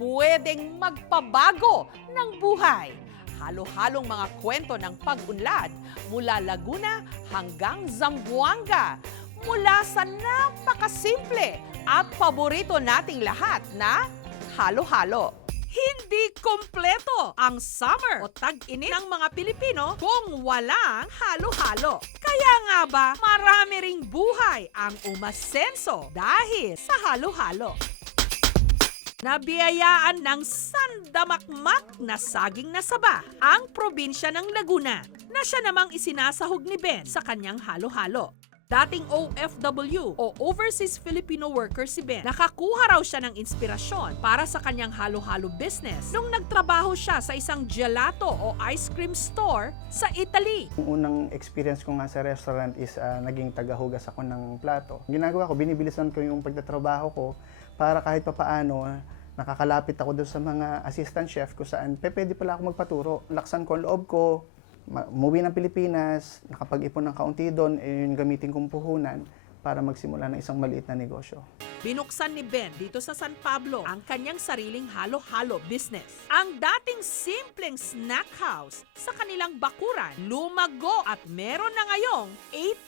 pwedeng magpabago ng buhay. Halo-halong mga kwento ng pag-unlad mula Laguna hanggang Zamboanga. Mula sa napakasimple at paborito nating lahat na halo-halo. Hindi kompleto ang summer o tag-init ng mga Pilipino kung walang halo-halo. Kaya nga ba marami ring buhay ang umasenso dahil sa halo-halo. Nabiyayaan ng sandamakmak na saging na saba ang probinsya ng Laguna na siya namang isinasahog ni Ben sa kanyang halo-halo. Dating OFW o Overseas Filipino Worker si Ben, nakakuha raw siya ng inspirasyon para sa kanyang halo-halo business nung nagtrabaho siya sa isang gelato o ice cream store sa Italy. Yung unang experience ko nga sa restaurant is naging tagahugas ako ng plato. Ginagawa ko, binibilisan ko yung pagtatrabaho ko para kahit papaano nakakalapit ako doon sa mga assistant chef ko saan pwede pala ako magpaturo. Laksan ko ang loob ko, umuwi ng Pilipinas, nakapag-ipon ng kaunti doon, yung gamitin kong puhunan para magsimula ng isang maliit na negosyo. Binuksan ni Ben dito sa San Pablo ang kanyang sariling halo-halo business. Ang dating simpleng snack house sa kanilang bakuran, lumago at meron na ngayong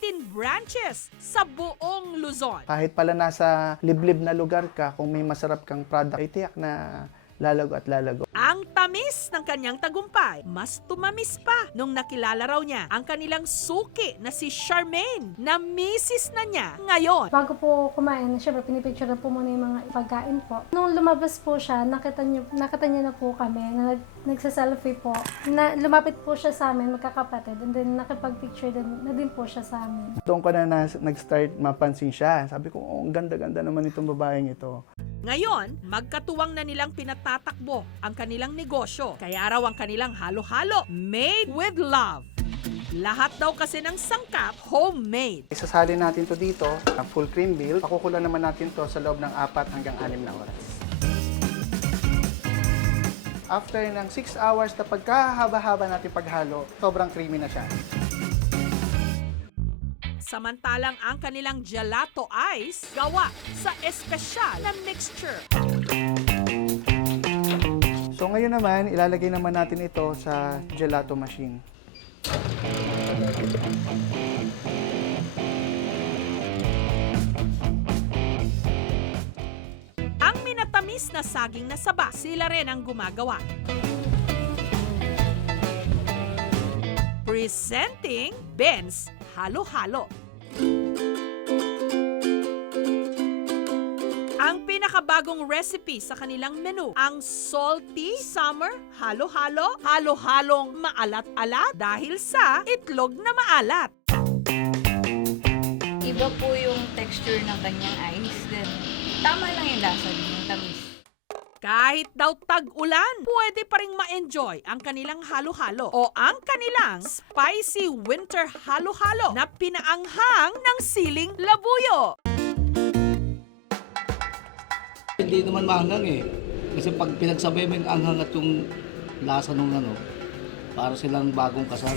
18 branches sa buong Luzon. Kahit pala nasa liblib na lugar ka, kung may masarap kang product, ay tiyak na lalago at lalago. Ang tamis ng kanyang tagumpay, mas tumamis pa nung nakilala raw niya ang kanilang suki na si Charmaine na misis na niya ngayon. Bago po kumain, syempre pinipicture na po muna yung mga pagkain po. Nung lumabas po siya, nakita niya na po kami na nagsa-selfie po. Na, lumapit po siya sa amin, magkakapatid, and then nakipag-picture na din po siya sa amin. Doon ko na nag-start mapansin siya. Sabi ko, oh, ang ganda-ganda naman itong babaeng ito. Ngayon, magkatuwang na nilang pinatatakbo ang kanilang negosyo. Kaya raw ang kanilang halo-halo, made with love. Lahat daw kasi ng sangkap, homemade. Isasali natin to dito, ang full cream meal. Pakukulan naman natin to sa loob ng 4 hanggang 6 na oras. After ng 6 hours na pagkahaba-haba natin paghalo, sobrang creamy na siya. Samantalang ang kanilang gelato ice, gawa sa espesyal na mixture. So ngayon naman, ilalagay naman natin ito sa gelato machine. Ang minatamis na saging na saba, sila rin ang gumagawa. Presenting Ben's Halo-Halo. Ang pinakabagong recipe sa kanilang menu, ang salty summer halo-halo, halo-halong maalat-alat dahil sa itlog na maalat. Iba po yung texture ng kanyang ice. Then, tama lang yung lasa niya, yung tamis. Kahit daw tag-ulan, pwede pa rin ma-enjoy ang kanilang halo-halo o ang kanilang spicy winter halo-halo na pinaanghang ng siling labuyo. Hindi naman maanghang eh. Kasi pag pinagsabay mo yung anghang at yung lasa nung para silang bagong kasal.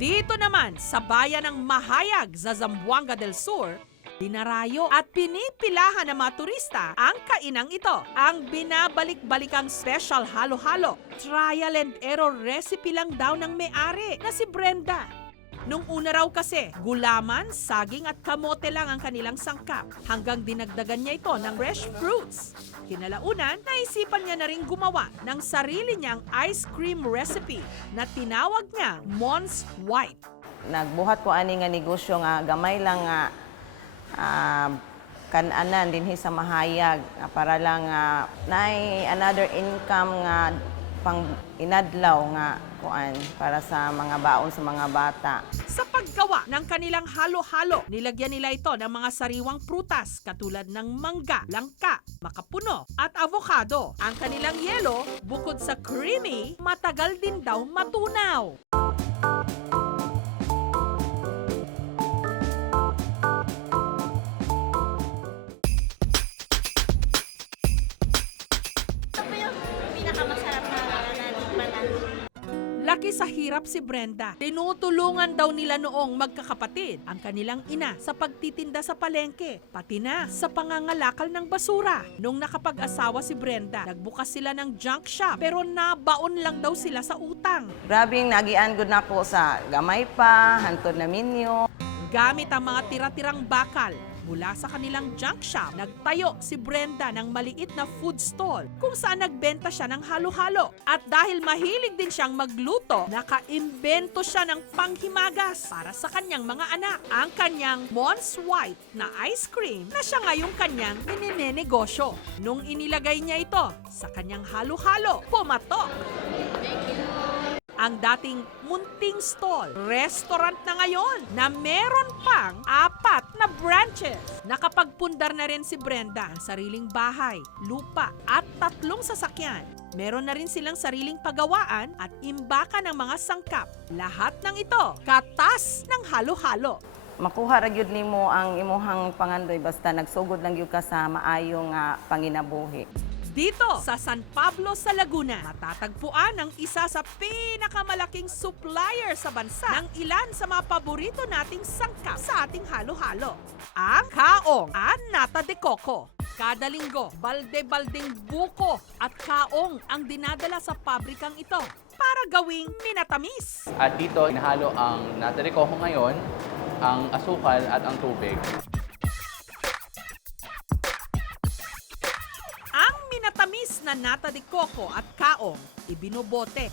Dito naman sa bayan ng Mahayag sa Zamboanga del Sur, dinarayo at pinipilahan ng mga turista ang kainang ito. Ang binabalik-balikang special halo-halo, trial and error recipe lang daw ng may-ari na si Brenda. Nung una raw kasi, gulaman, saging at kamote lang ang kanilang sangkap hanggang dinagdagan niya ito ng fresh fruits. Kinalaunan, naisipan niya na rin gumawa ng sarili niyang ice cream recipe na tinawag niya Mons White. Nagbuhat ko ani nga negosyo nga gamay lang nga kananan dinhi sa Mahayag para lang naay another income nga pang inadlaw nga kuan para sa mga baon sa mga bata. Sa paggawa ng kanilang halo-halo, nilagyan nila ito ng mga sariwang prutas katulad ng mangga, langka, makapuno at avocado. Ang kanilang yelo, bukod sa creamy, matagal din daw matunaw. Lagi sa hirap si Brenda. Tinutulungan daw nila noong magkakapatid ang kanilang ina sa pagtitinda sa palengke, pati na sa pangangalakal ng basura. Nung nakapag-asawa si Brenda, nagbukas sila ng junk shop pero nabaon lang daw sila sa utang. Grabing nagian gud na ko sa gamay pa, hantod na minyo. Gamit ang mga tira-tirang bakal mula sa kanilang junk shop, nagtayo si Brenda ng maliit na food stall kung saan nagbenta siya ng halo-halo. At dahil mahilig din siyang magluto, nakaimbento siya ng panghimagas para sa kanyang mga anak. Ang kanyang Mons White na ice cream na siya ngayong kanyang ininenegosyo. Nung inilagay niya ito sa kanyang halo-halo, pumatok! Ang dating munting stall, restaurant na ngayon na meron pang 4 na branches. Nakapagpundar na rin si Brenda ng sariling bahay, lupa at 3 sasakyan. Meron na rin silang sariling pagawaan at imbakan ng mga sangkap. Lahat ng ito, katas ng halo-halo. Makuha ra gyud nimo ang imuhang pangandoy basta nagsugod lang gyud ka sa maayong panginabuhi. Dito sa San Pablo sa Laguna, matatagpuan ang isa sa pinakamalaking supplier sa bansa ng ilan sa mga paborito nating sangkap sa ating halo-halo. Ang kaong at nata de coco. Kada linggo, balde-balding buko at kaong ang dinadala sa pabrikang ito para gawing minatamis. At dito, inahalo ang nata de coco ngayon, ang asukal at ang tubig. Ang minatamis na nata de coco at kaong ibinubote.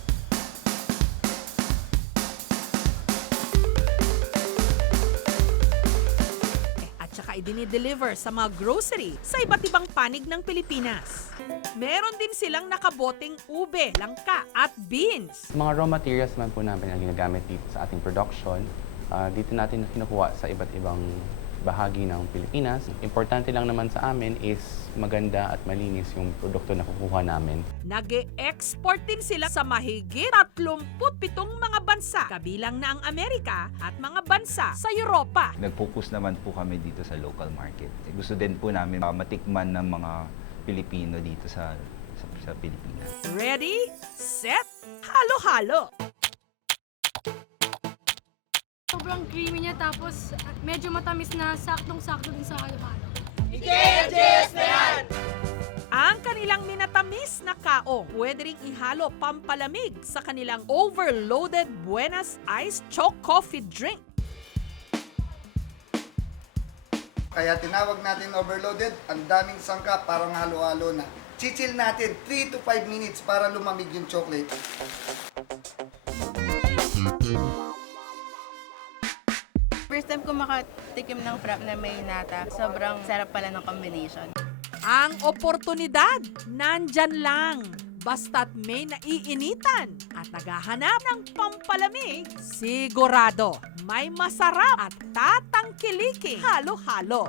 At saka idinideliver sa mga grocery sa iba't ibang panig ng Pilipinas. Meron din silang nakaboteng ube, langka at beans. Mga raw materials man po namin ang ginagamit dito sa ating production. Dito natin kinukuha sa iba't ibang bahagi ng Pilipinas. Importante lang naman sa amin is maganda at malinis yung produkto na kukuha namin. Nag-e-export din sila sa mahigit 37 mga bansa, kabilang na ang Amerika at mga bansa sa Europa. Nag-focus naman po kami dito sa local market. Gusto din po namin matikman ng mga Pilipino dito sa Pilipinas. Ready, set, halo-halo! Sobrang creamy niya tapos medyo matamis na saktong-sakto din sa halo-halo. Ang kanilang minatamis na kaong, pwede ring ihalo pampalamig sa kanilang overloaded Buenas Ice Choc Coffee Drink. Kaya tinawag natin overloaded, ang daming sangkap, parang halo-halo na. Chichill natin 3 to 5 minutes para lumamig yung chocolate. First time ko makatikim ng frap na may nata. Sobrang sarap pala ng combination. Ang oportunidad, nandyan lang. Basta't may naiinitan at naghahanap ng pampalamig, sigurado may masarap at tatangkiliking halo-halo.